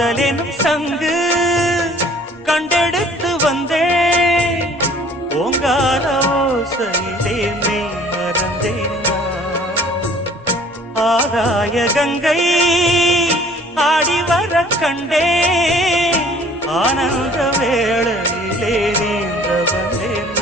காதலெனும் சங்கு கண்டெடுத்து வந்தேன் ஓங்கார ஓசையிலே மெய் மறந்தேன் ஆகாய கங்கை ஆடி வர கண்டேன் ஆனந்த வேளையிலே நீந்த வந்தேன்